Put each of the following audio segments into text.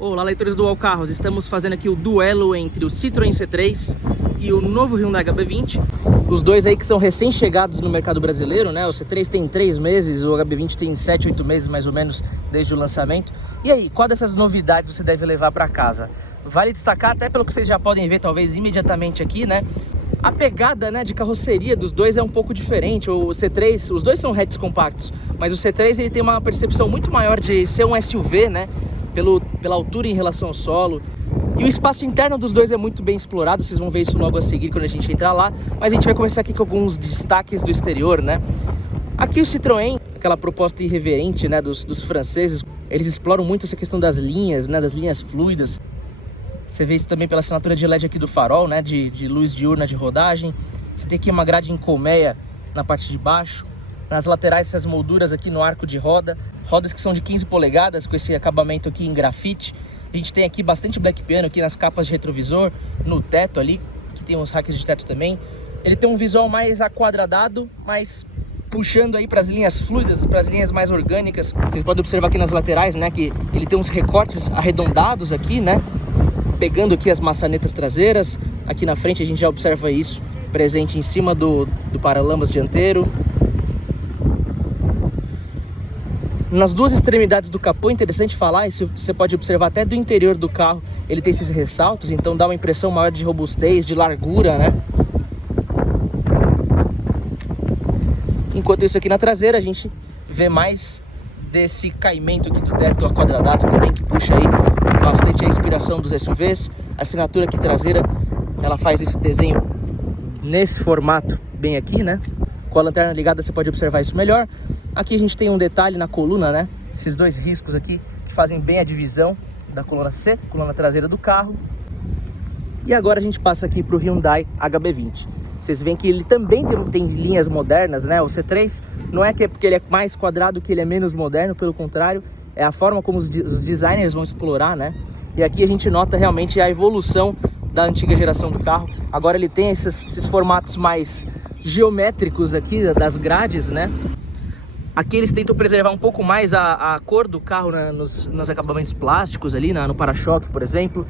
Olá, leitores do UOL Carros, estamos fazendo aqui o duelo entre o Citroën C3 e o novo Hyundai HB20. Os dois aí que são recém-chegados no mercado brasileiro, né? O C3 tem 3 meses, o HB20 tem 7, 8 meses mais ou menos desde o lançamento. E aí, qual dessas novidades você deve levar para casa? Vale destacar, até pelo que vocês já podem ver talvez imediatamente aqui, né? A pegada, né, de carroceria dos dois é um pouco diferente. O C3, os dois são hatches compactos, mas o C3 ele tem uma percepção muito maior de ser um SUV, né? Pela altura em relação ao solo. E o espaço interno dos dois é muito bem explorado, vocês vão ver isso logo a seguir quando a gente entrar lá. Mas a gente vai começar aqui com alguns destaques do exterior, né? Aqui o Citroën, aquela proposta irreverente, né, dos franceses, eles exploram muito essa questão das linhas, né, das linhas fluidas. Você vê isso também pela assinatura de LED aqui do farol, né, de luz diurna de rodagem. Você tem aqui uma grade em colmeia na parte de baixo. Nas laterais, essas molduras aqui no arco de roda. Rodas que são de 15 polegadas, com esse acabamento aqui em grafite. A gente tem aqui bastante black piano aqui nas capas de retrovisor, no teto ali, que tem uns racks de teto também. Ele tem um visual mais aquadradado, mas puxando aí para as linhas fluidas, para as linhas mais orgânicas. Vocês podem observar aqui nas laterais, né, que ele tem uns recortes arredondados aqui, né, pegando aqui as maçanetas traseiras. Aqui na frente a gente já observa isso presente em cima do paralamas dianteiro. Nas duas extremidades do capô, interessante falar, isso você pode observar até do interior do carro, ele tem esses ressaltos, então dá uma impressão maior de robustez, de largura, né? Enquanto isso aqui na traseira, a gente vê mais desse caimento aqui do teto aquadradado também, que puxa aí bastante a inspiração dos SUVs. A assinatura aqui traseira, ela faz esse desenho nesse formato bem aqui, né? Com a lanterna ligada você pode observar isso melhor. Aqui a gente tem um detalhe na coluna, né? Esses dois riscos aqui que fazem bem a divisão da coluna C, coluna traseira do carro. E agora a gente passa aqui para o Hyundai HB20. Vocês veem que ele também tem linhas modernas, né? O C3 não é que é porque ele é mais quadrado que ele é menos moderno, pelo contrário, é a forma como os designers vão explorar, né? E aqui a gente nota realmente a evolução da antiga geração do carro. Agora ele tem esses formatos mais geométricos aqui das grades, né? Aqui eles tentam preservar um pouco mais a cor do carro, né, nos acabamentos plásticos ali, no para-choque, por exemplo.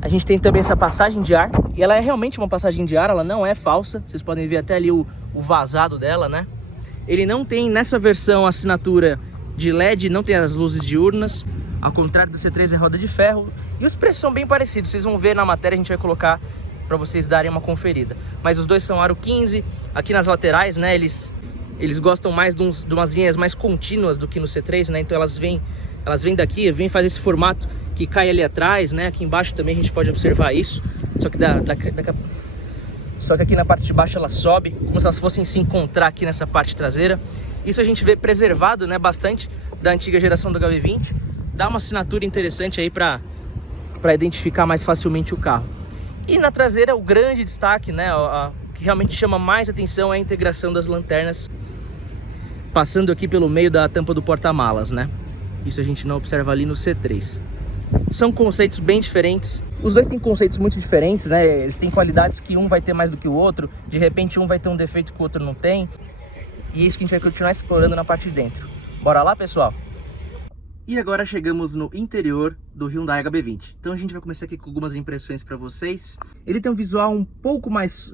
A gente tem também essa passagem de ar, e ela é realmente uma passagem de ar, ela não é falsa. Vocês podem ver até ali o vazado dela, né? Ele não tem, nessa versão, assinatura de LED, não tem as luzes diurnas. Ao contrário do C3 é roda de ferro. E os preços são bem parecidos, vocês vão ver na matéria, a gente vai colocar para vocês darem uma conferida. Mas os dois são aro 15, aqui nas laterais, né, eles gostam mais de umas linhas mais contínuas do que no C3, né? Então elas vêm daqui, vêm fazer esse formato que cai ali atrás, né? Aqui embaixo também a gente pode observar isso. Só que aqui na parte de baixo ela sobe, como se elas fossem se encontrar aqui nessa parte traseira. Isso a gente vê preservado, né, bastante da antiga geração do HB20. Dá uma assinatura interessante aí para identificar mais facilmente o carro. E na traseira o grande destaque, né? O que realmente chama mais atenção é a integração das lanternas passando aqui pelo meio da tampa do porta-malas, né? Isso a gente não observa ali no C3. São conceitos bem diferentes. Os dois têm conceitos muito diferentes, né? Eles têm qualidades que um vai ter mais do que o outro. De repente um vai ter um defeito que o outro não tem. E é isso que a gente vai continuar explorando na parte de dentro. Bora lá, pessoal? E agora chegamos no interior do Hyundai HB20. Então a gente vai começar aqui com algumas impressões para vocês. Ele tem um visual um pouco mais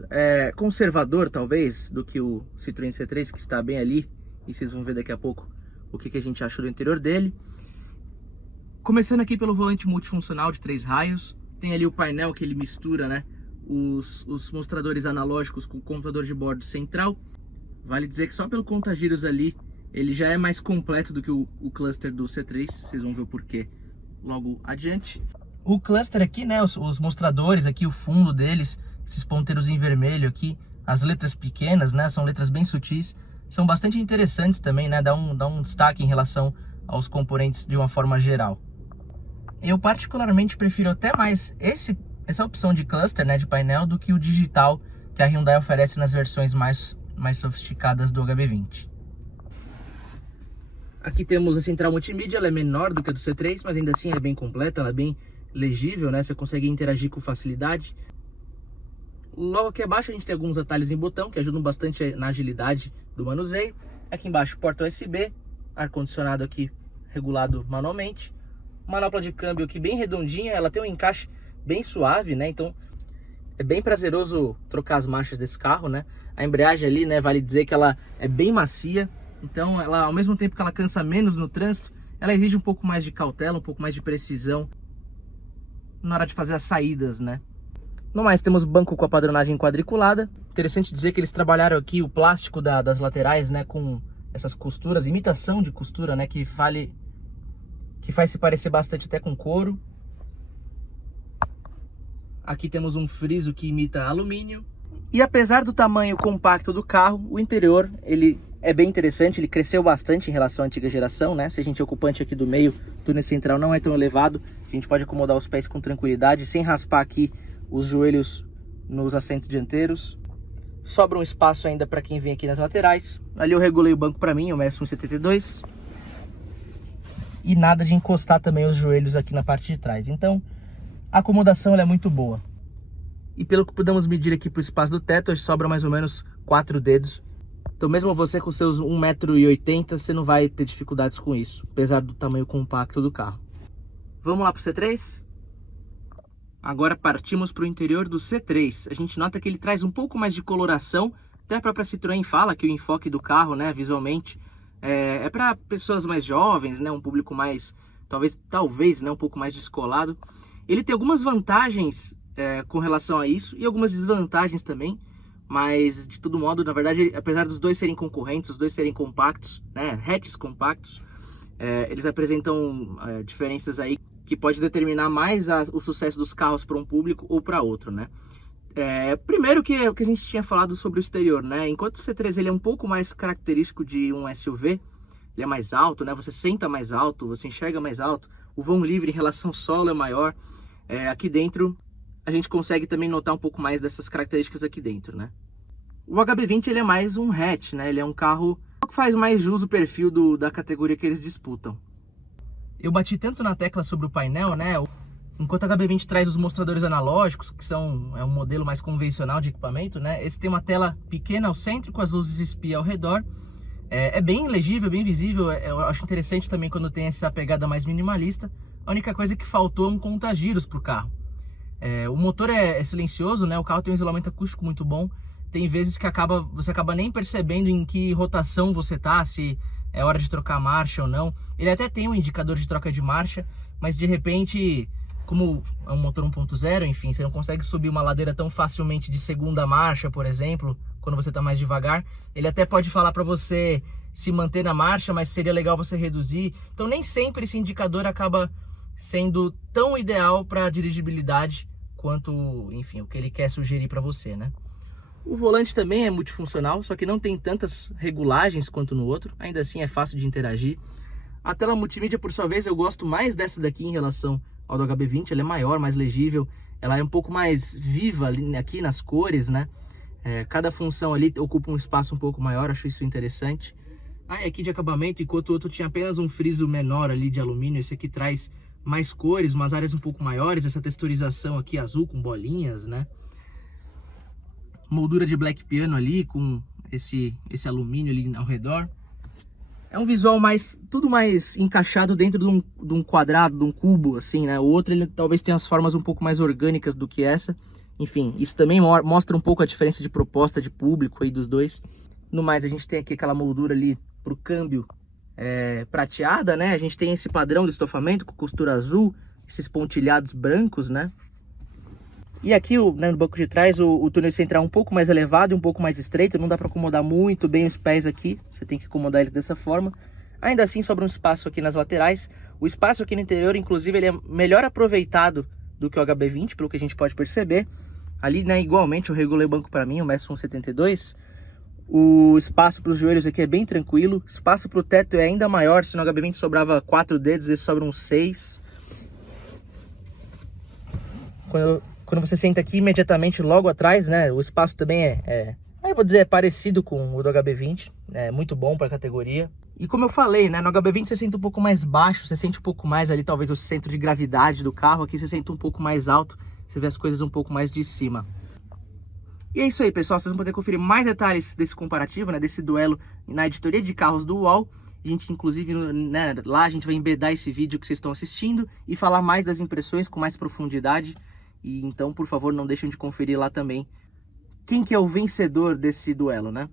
conservador, talvez, do que o Citroën C3, que está bem ali. E vocês vão ver daqui a pouco o que a gente achou do interior dele. Começando aqui pelo volante multifuncional de 3 raios. Tem ali o painel que ele mistura, né, os mostradores analógicos com o computador de bordo central. Vale dizer que só pelo conta-giros ali, ele já é mais completo do que o cluster do C3. Vocês vão ver o porquê logo adiante. O cluster aqui, né, os mostradores aqui, o fundo deles, esses ponteiros em vermelho aqui, as letras pequenas, né, são letras bem sutis. São bastante interessantes também, né? Dá um destaque em relação aos componentes de uma forma geral. Eu particularmente prefiro até mais essa opção de cluster, né, de painel, do que o digital que a Hyundai oferece nas versões mais sofisticadas do HB20. Aqui temos a central multimídia, ela é menor do que a do C3, mas ainda assim é bem completa, ela é bem legível, né? Você consegue interagir com facilidade. Logo aqui abaixo a gente tem alguns atalhos em botão que ajudam bastante na agilidade do manuseio. Aqui embaixo porta USB, ar-condicionado aqui regulado manualmente. Manopla de câmbio aqui bem redondinha, ela tem um encaixe bem suave, né? Então é bem prazeroso trocar as marchas desse carro, né? A embreagem ali, né, vale dizer que ela é bem macia, então ela, ao mesmo tempo que ela cansa menos no trânsito, ela exige um pouco mais de cautela, um pouco mais de precisão na hora de fazer as saídas, né? No mais, temos banco com a padronagem quadriculada. Interessante dizer que eles trabalharam aqui o plástico das laterais, né, com essas costuras, imitação de costura, né, que faz se parecer bastante até com couro. Aqui temos um friso que imita alumínio. E apesar do tamanho compacto do carro, o interior ele é bem interessante, ele cresceu bastante em relação à antiga geração, né? Se a gente é ocupante aqui do meio, o túnel central não é tão elevado, a gente pode acomodar os pés com tranquilidade, sem raspar aqui os joelhos nos assentos dianteiros. Sobra um espaço ainda para quem vem aqui nas laterais. Ali eu regulei o banco para mim, eu meço 1,72. E nada de encostar também os joelhos aqui na parte de trás. Então, a acomodação ela é muito boa. E pelo que podemos medir aqui para o espaço do teto, sobra mais ou menos 4 dedos. Então mesmo você com seus 1,80 m, você não vai ter dificuldades com isso, apesar do tamanho compacto do carro. Vamos lá para o C3? Agora partimos para o interior do C3. A gente nota que ele traz um pouco mais de coloração. Até a própria Citroën fala que o enfoque do carro, né, visualmente, é para pessoas mais jovens, né, um público mais, talvez, né, um pouco mais descolado. Ele tem algumas vantagens com relação a isso e algumas desvantagens também, mas de todo modo, na verdade, apesar dos dois serem concorrentes, os dois serem compactos, né, hatches compactos, eles apresentam diferenças aí que pode determinar mais o sucesso dos carros para um público ou para outro, né? Primeiro que é o que a gente tinha falado sobre o exterior, né? Enquanto o C3 ele é um pouco mais característico de um SUV, ele é mais alto, né? Você senta mais alto, você enxerga mais alto, o vão livre em relação ao solo é maior. Aqui dentro a gente consegue também notar um pouco mais dessas características aqui dentro, né? O HB20 ele é mais um hatch, né? Ele é um carro que faz mais jus o perfil da categoria que eles disputam. Eu bati tanto na tecla sobre o painel, né? Enquanto a HB20 traz os mostradores analógicos, que é um modelo mais convencional de equipamento, né? Esse tem uma tela pequena ao centro, com as luzes espia ao redor. É bem legível, bem visível. Eu acho interessante também quando tem essa pegada mais minimalista. A única coisa que faltou é um conta-giros para o carro. O motor é silencioso, né? O carro tem um isolamento acústico muito bom. Tem vezes que você acaba nem percebendo em que rotação você tá, se é hora de trocar marcha ou não. Ele até tem um indicador de troca de marcha, mas de repente, como é um motor 1.0, enfim, você não consegue subir uma ladeira tão facilmente de segunda marcha, por exemplo, quando você está mais devagar. Ele até pode falar para você se manter na marcha, mas seria legal você reduzir. Então nem sempre esse indicador acaba sendo tão ideal para a dirigibilidade quanto, enfim, o que ele quer sugerir para você, né? O volante também é multifuncional, só que não tem tantas regulagens quanto no outro. Ainda assim é fácil de interagir. A tela multimídia, por sua vez, eu gosto mais dessa daqui em relação ao do HB20. Ela é maior, mais legível. Ela é um pouco mais viva aqui nas cores, né? Cada função ali ocupa um espaço um pouco maior, acho isso interessante. Aqui de acabamento, enquanto o outro tinha apenas um friso menor ali de alumínio, esse aqui traz mais cores, umas áreas um pouco maiores. Essa texturização aqui azul com bolinhas, né? Moldura de black piano ali com esse alumínio ali ao redor. É um visual tudo mais encaixado dentro de um quadrado, de um cubo, assim, né? O outro ele talvez tenha as formas um pouco mais orgânicas do que essa. Enfim, isso também mostra um pouco a diferença de proposta de público aí dos dois. No mais, a gente tem aqui aquela moldura ali pro câmbio prateada, né? A gente tem esse padrão de estofamento com costura azul, esses pontilhados brancos, né? E aqui no banco de trás o túnel central é um pouco mais elevado e um pouco mais estreito, não dá para acomodar muito bem os pés aqui, você tem que acomodar eles dessa forma. Ainda assim sobra um espaço aqui nas laterais. O espaço aqui no interior, inclusive, ele é melhor aproveitado do que o HB20, pelo que a gente pode perceber. Ali, né, igualmente eu regulei o banco para mim, eu meço 1,72. O espaço para os joelhos aqui é bem tranquilo, espaço para o teto é ainda maior, se no HB20 sobrava 4 dedos, esse sobram 6. Quando você senta aqui imediatamente logo atrás, né, o espaço também eu vou dizer, é parecido com o do HB20, é muito bom para a categoria. E como eu falei, né, no HB20 você sente um pouco mais baixo, você sente um pouco mais ali talvez o centro de gravidade do carro, aqui você sente um pouco mais alto, você vê as coisas um pouco mais de cima. E é isso aí, pessoal, vocês vão poder conferir mais detalhes desse comparativo, né, desse duelo na editoria de carros do UOL. A gente, inclusive, né, lá a gente vai embedar esse vídeo que vocês estão assistindo e falar mais das impressões com mais profundidade. E então, por favor, não deixem de conferir lá também quem que é o vencedor desse duelo, né?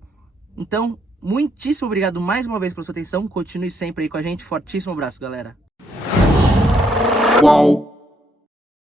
Então, muitíssimo obrigado mais uma vez pela sua atenção. Continue sempre aí com a gente. Fortíssimo abraço, galera. Uau!